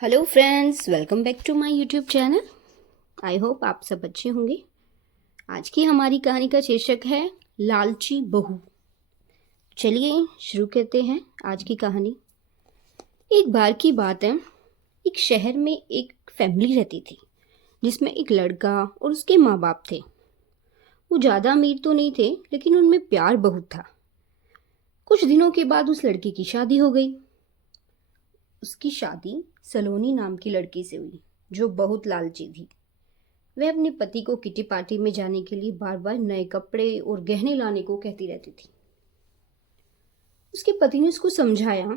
Hello friends, welcome back to my YouTube channel. I hope आप सब अच्छे होंगे। आज की हमारी कहानी का शीर्षक है लालची बहू। चलिए शुरू करते हैं आज की कहानी। एक बार की बात है, एक शहर में एक फैमिली रहती थी जिसमें एक लड़का और उसके माँ बाप थे। वो ज़्यादा अमीर तो नहीं थे, लेकिन उनमें प्यार बहुत था। कुछ दिनों के बाद उस लड़के की शादी हो गई। उसकी शादी सलोनी नाम की लड़की से हुई जो बहुत लालची थी। वह अपने पति को किटी पार्टी में जाने के लिए बार बार नए कपड़े और गहने लाने को कहती रहती थी। उसके पति ने उसको समझाया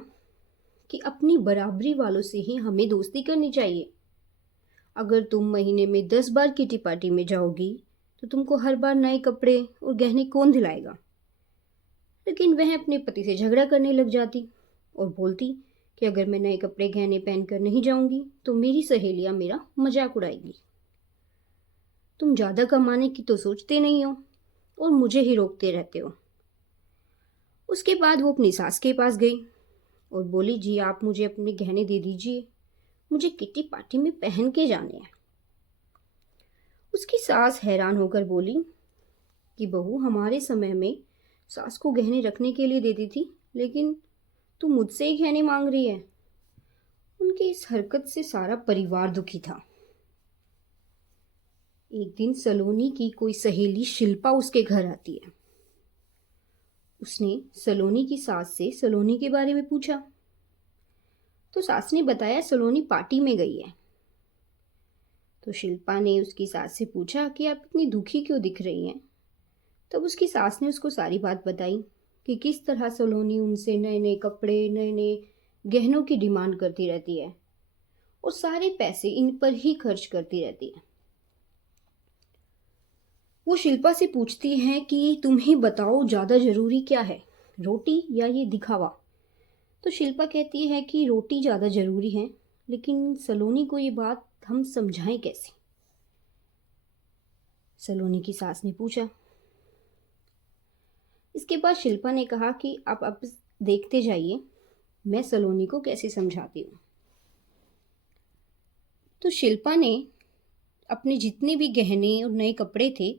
कि अपनी बराबरी वालों से ही हमें दोस्ती करनी चाहिए। अगर तुम महीने में 10 बार किटी पार्टी में जाओगी तो तुमको हर बार नए कपड़े और गहने कौन दिलाएगा। लेकिन वह अपने पति से झगड़ा करने लग जाती और बोलती कि अगर मैं नए कपड़े गहने पहनकर नहीं जाऊंगी तो मेरी सहेलियां मेरा मजाक उड़ाएगी। तुम ज़्यादा कमाने की तो सोचते नहीं हो और मुझे ही रोकते रहते हो। उसके बाद वो अपनी सास के पास गई और बोली, जी आप मुझे अपने गहने दे दीजिए, मुझे किटी पार्टी में पहन के जाने हैं। उसकी सास हैरान होकर बोली कि बहू, हमारे समय में सास को गहने रखने के लिए देती थी, लेकिन तू मुझसे ही गहने मांग रही है। उनकी इस हरकत से सारा परिवार दुखी था। एक दिन सलोनी की कोई सहेली शिल्पा उसके घर आती है। उसने सलोनी की सास से सलोनी के बारे में पूछा तो सास ने बताया सलोनी पार्टी में गई है। तो शिल्पा ने उसकी सास से पूछा कि आप इतनी दुखी क्यों दिख रही हैं। तब उसकी सास ने उसको सारी बात बताई कि किस तरह सलोनी उनसे नए नए कपड़े, नए नए गहनों की डिमांड करती रहती है और सारे पैसे इन पर ही खर्च करती रहती है। वो शिल्पा से पूछती है कि तुम ही बताओ, ज़्यादा ज़रूरी क्या है, रोटी या ये दिखावा। तो शिल्पा कहती है कि रोटी ज़्यादा ज़रूरी है, लेकिन सलोनी को ये बात हम समझाएं कैसे। सलोनी की सास ने पूछा। इसके बाद शिल्पा ने कहा कि आप अब देखते जाइए, मैं सलोनी को कैसे समझाती हूँ। तो शिल्पा ने अपने जितने भी गहने और नए कपड़े थे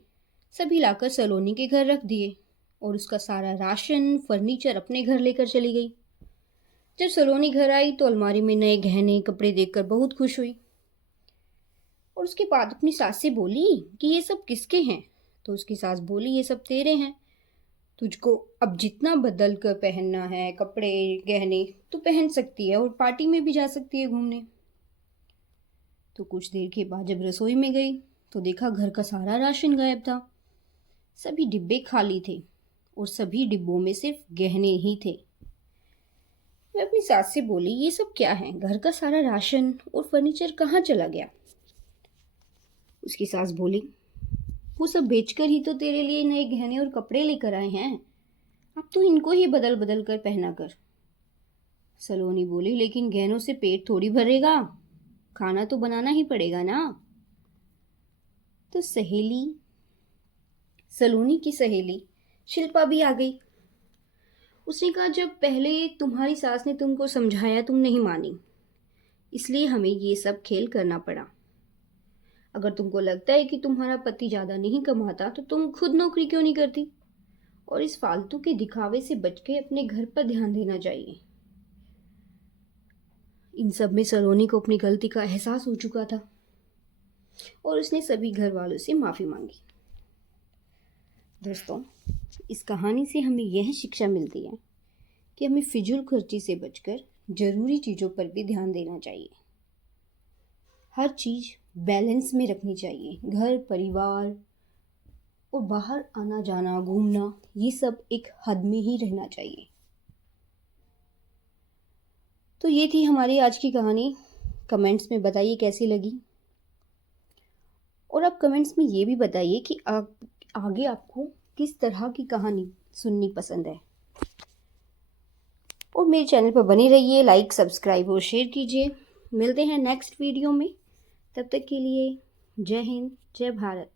सभी लाकर सलोनी के घर रख दिए और उसका सारा राशन, फर्नीचर अपने घर लेकर चली गई। जब सलोनी घर आई तो अलमारी में नए गहने कपड़े देखकर बहुत खुश हुई और उसके बाद अपनी सास से बोली कि ये सब किसके हैं। तो उसकी सास बोली, ये सब तेरे हैं, तुझको अब जितना बदल कर पहनना है कपड़े गहने तो पहन सकती है और पार्टी में भी जा सकती है घूमने। तो कुछ देर के बाद जब रसोई में गई तो देखा घर का सारा राशन गायब था। सभी डिब्बे खाली थे और सभी डिब्बों में सिर्फ गहने ही थे। मैं अपनी सास से बोली, ये सब क्या है, घर का सारा राशन और फर्नीचर कहाँ चला गया। उसकी सास बोली, वो सब बेचकर ही तो तेरे लिए नए गहने और कपड़े लेकर आए हैं, अब तो इनको ही बदल बदल कर पहना कर। सलोनी बोली, लेकिन गहनों से पेट थोड़ी भरेगा, खाना तो बनाना ही पड़ेगा ना। तो सलोनी की सहेली शिल्पा भी आ गई। उसने कहा, जब पहले तुम्हारी सास ने तुमको समझाया तुम नहीं मानी, इसलिए हमें ये सब खेल करना पड़ा। अगर तुमको लगता है कि तुम्हारा पति ज़्यादा नहीं कमाता तो तुम खुद नौकरी क्यों नहीं करती और इस फालतू के दिखावे से बच के अपने घर पर ध्यान देना चाहिए। इन सब में सलोनी को अपनी गलती का एहसास हो चुका था और उसने सभी घर वालों से माफ़ी मांगी। दोस्तों, इस कहानी से हमें यह शिक्षा मिलती है कि हमें फिजूल खर्ची से बचकर ज़रूरी चीज़ों पर भी ध्यान देना चाहिए। हर चीज़ बैलेंस में रखनी चाहिए। घर, परिवार और बाहर आना जाना, घूमना, ये सब एक हद में ही रहना चाहिए। तो ये थी हमारी आज की कहानी। कमेंट्स में बताइए कैसी लगी और आप कमेंट्स में ये भी बताइए कि आगे आपको किस तरह की कहानी सुननी पसंद है। और मेरे चैनल पर बने रहिए, लाइक, सब्सक्राइब और शेयर कीजिए। मिलते हैं नेक्स्ट वीडियो में। तब तक के लिए जय हिंद, जय भारत।